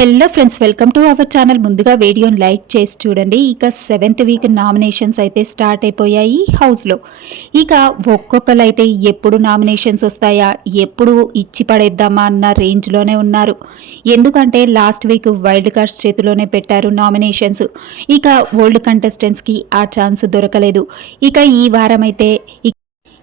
Hello friends, welcome to our channel. ముందుగా వీడియోని like చేసి చూడండి. ఇక 7th వీక్ నామినేషన్స్ అయితే స్టార్ట్ అయిపోయాయి హౌస్లో. ఇక ఒక్కొక్కరు అయితే ఎప్పుడు నామినేషన్స్ వస్తాయా, ఎప్పుడు ఇచ్చి పడేద్దామా అన్న రేంజ్లోనే ఉన్నారు. ఎందుకంటే లాస్ట్ వీక్ వైల్డ్ కార్డ్స్ చేతిలోనే పెట్టారు నామినేషన్స్. ఇక ఓల్డ్ కంటెస్టెంట్స్కి ఆ ఛాన్స్ దొరకలేదు. ఇక ఈ వారం అయితే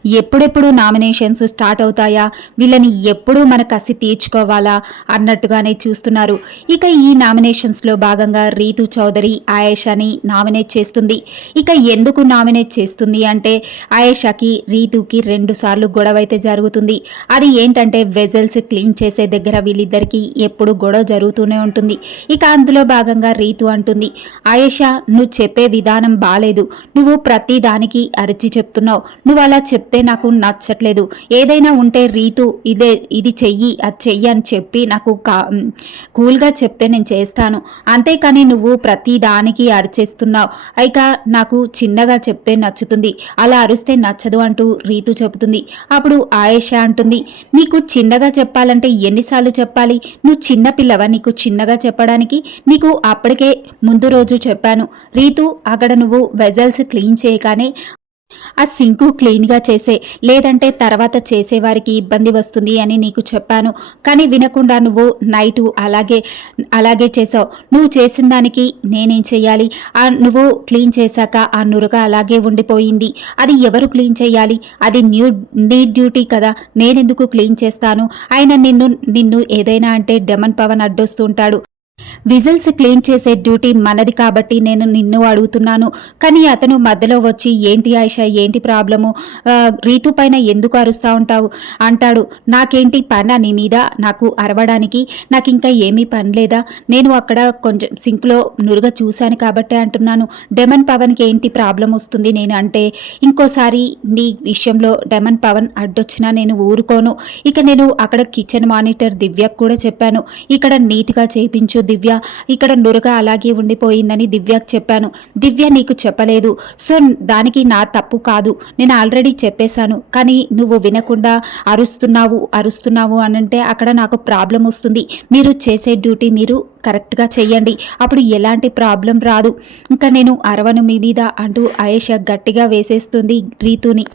ఎప్పుడెప్పుడు నామినేషన్స్ స్టార్ట్ అవుతాయా, వీళ్ళని ఎప్పుడు మన కసి తీర్చుకోవాలా అన్నట్టుగానే చూస్తున్నారు. ఇక ఈ నామినేషన్స్లో భాగంగా రీతు చౌదరి ఆయేషాని నామినేట్ చేస్తుంది. ఇక ఎందుకు నామినేట్ చేస్తుంది అంటే ఆయేషాకి రీతుకి 2 సార్లు గొడవ అయితే జరుగుతుంది. అది ఏంటంటే వెజల్స్ క్లీన్ చేసే దగ్గర వీళ్ళిద్దరికీ ఎప్పుడు గొడవ జరుగుతూనే ఉంటుంది. ఇక అందులో భాగంగా రీతు అంటుంది, ఆయేషా నువ్వు చెప్పే విధానం బాలేదు, నువ్వు ప్రతి దానికి అరిచి చెప్తున్నావు, నువ్వు అలా చెప్తే నాకు నచ్చట్లేదు, ఏదైనా ఉంటే రీతు ఇది చెయ్యి అది చెయ్యి అని చెప్పి నాకు కూల్గా చెప్తే నేను చేస్తాను, అంతేకాని నువ్వు ప్రతి దానికి అరిచేస్తున్నావు, ఇక నాకు చిన్నగా చెప్తే నచ్చుతుంది, అలా అరిస్తే నచ్చదు అంటూ రీతు చెబుతుంది. అప్పుడు ఆయేషా అంటుంది, నీకు చిన్నగా చెప్పాలంటే ఎన్నిసార్లు చెప్పాలి, నువ్వు చిన్నపిల్లవా నీకు చిన్నగా చెప్పడానికి, నీకు అప్పటికే ముందు రోజు చెప్పాను రీతు, అక్కడ నువ్వు వెజల్స్ క్లీన్ చేయగానే ఆ సింకు క్లీన్గా చేసే, లేదంటే తర్వాత చేసేవారికి ఇబ్బంది వస్తుంది అని నీకు చెప్పాను, కానీ వినకుండా నువ్వు నైటు అలాగే చేసావు, నువ్వు చేసిన దానికి నేనేం చేయాలి, నువ్వు క్లీన్ చేశాక ఆ నురగ అలాగే ఉండిపోయింది, అది ఎవరు క్లీన్ చేయాలి, అది నీ డ్యూటీ కదా, నేనెందుకు క్లీన్ చేస్తాను, ఆయన నిన్ను ఏదైనా అంటే డెమన్ పవన్ అడ్డొస్తుంటాడు, విజిల్స్ క్లీన్ చేసే డ్యూటీ మనది కాబట్టి నేను నిన్ను అడుగుతున్నాను, కానీ అతను మధ్యలో వచ్చి ఏంటి ఆయిషా ఏంటి ప్రాబ్లము, రీతు పైన ఎందుకు అరుస్తూ ఉంటావు అంటాడు. నాకేంటి పని నీ మీద, నాకు అరవడానికి నాకు ఇంకా ఏమీ పని లేదా, నేను అక్కడ కొంచెం సింక్లో నురుగ చూశాను కాబట్టి అంటున్నాను, డెమన్ పవన్కి ఏంటి ప్రాబ్లం వస్తుంది నేను అంటే, ఇంకోసారి నీ విషయంలో డెమన్ పవన్ అడ్డొచ్చినా నేను ఊరుకోను, ఇక నేను అక్కడ కిచెన్ మానిటర్ దివ్యకు కూడా చెప్పాను, ఇక్కడ నీట్గా చేయించు దివ్య, ఇక్కడ నురగ అలాగే ఉండిపోయిందని దివ్యకు చెప్పాను, దివ్య నీకు చెప్పలేదు, సో దానికి నా తప్పు కాదు, నేను ఆల్రెడీ చెప్పేశాను, కానీ నువ్వు వినకుండా అరుస్తున్నావు అనంటే అక్కడ నాకు ప్రాబ్లం వస్తుంది, మీరు చేసే డ్యూటీ మీరు కరెక్ట్గా చెయ్యండి, అప్పుడు ఎలాంటి ప్రాబ్లం రాదు, ఇంకా నేను అరవను మీ మీద అంటూ ఆయేషా గట్టిగా వేసేస్తుంది రీతుని.